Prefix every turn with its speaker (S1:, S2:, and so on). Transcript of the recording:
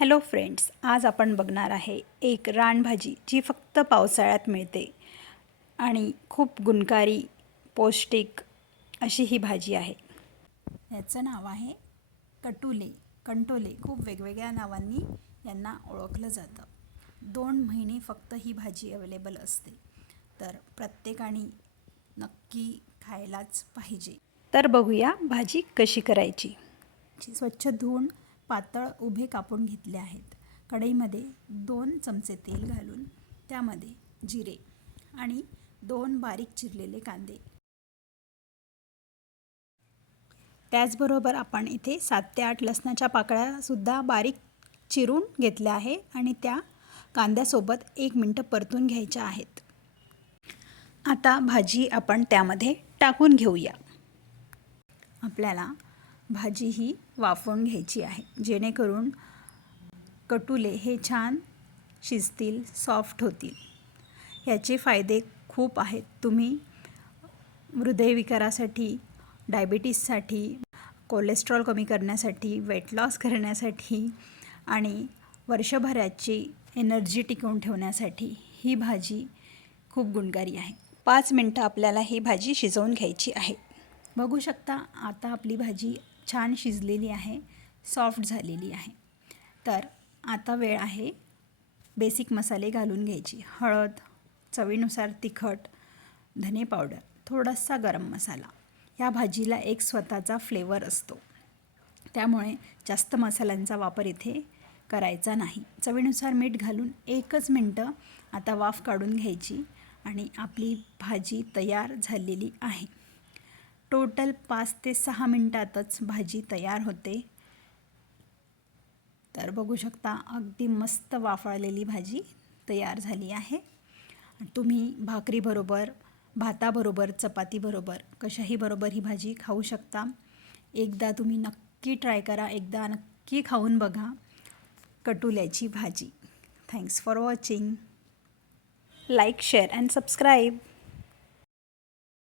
S1: Hello friends आज आपण बघणार आहे एक रानभाजी जी फक्त पावसाळ्यात मिळते आणि खूप गुणकारी पौष्टिक अशी ही भाजी आहे. याचं नाव आहे कटुले कंटोले. खूप वेगवेगळ्या नावांनी यांना ओळखलं जातं. दोन महिने फक्त ही भाजी अवेलेबल असते. तर प्रत्येकाने नक्की खायलाच पाहिजे. तर बघूया भाजी कशी करायची. स्वच्छ धुवून पातळ उभे कापून घेतले आहेत. कढईमध्ये दोन चमचे तेल घालून त्यामध्ये जिरे आणि दोन बारीक चिरलेले कांदे. त्याचबरोबर आपण इथे सात ते आठ लसणाच्या पाकळ्यासुद्धा बारीक चिरून घेतल्या आहे आणि त्या कांद्यासोबत एक मिनटं परतून घ्यायच्या आहेत. आता भाजी आपण त्यामध्ये टाकून घेऊया. आपल्याला भाजी ही वाफवून घ्यायची आहे. जेणेकरून कटुले हे छान शिजतील सॉफ्ट होतील. याचे फायदे खूप आहेत. तुम्ही हृदयविकारासाठी डायबिटीससाठी कोलेस्ट्रॉल कमी करण्यासाठी वेट लॉस करण्यासाठी आणि वर्षभराची एनर्जी टिकवून ठेवण्यासाठी ही भाजी खूप गुणकारी आहे. पाच मिनटं आपल्याला ही भाजी शिजवून घ्यायची आहे. बघू शकता आता आपली भाजी छान शिजलेली आहे सॉफ्ट झालेली आहे. तर आता वेळ आहे बेसिक मसाले घालून घ्यायची. हळद चवीनुसार तिखट धने पावडर थोडासा गरम मसाला. या भाजीला एक स्वतःचा फ्लेवर असतो. त्यामुळे जास्त मसाल्यांचा वापर इथे करायचा नाही. चवीनुसार मीठ घालून एकच मिनटं आता वाफ काढून घ्यायची आणि आपली भाजी तयार झालेली आहे. टोटल पाच ते सहा मिनटातच भाजी तयार होते. तर बघू शकता अगदी मस्त वाफाळलेली भाजी तयार झाली आहे. तुम्ही भाकरीबरोबर भाताबरोबर चपातीबरोबर कशाही बरोबर ही भाजी खाऊ शकता. एकदा तुम्ही नक्की ट्राय करा एकदा नक्की खाऊन बघा कटुल्याची भाजी. Thanks for watching like share and subscribe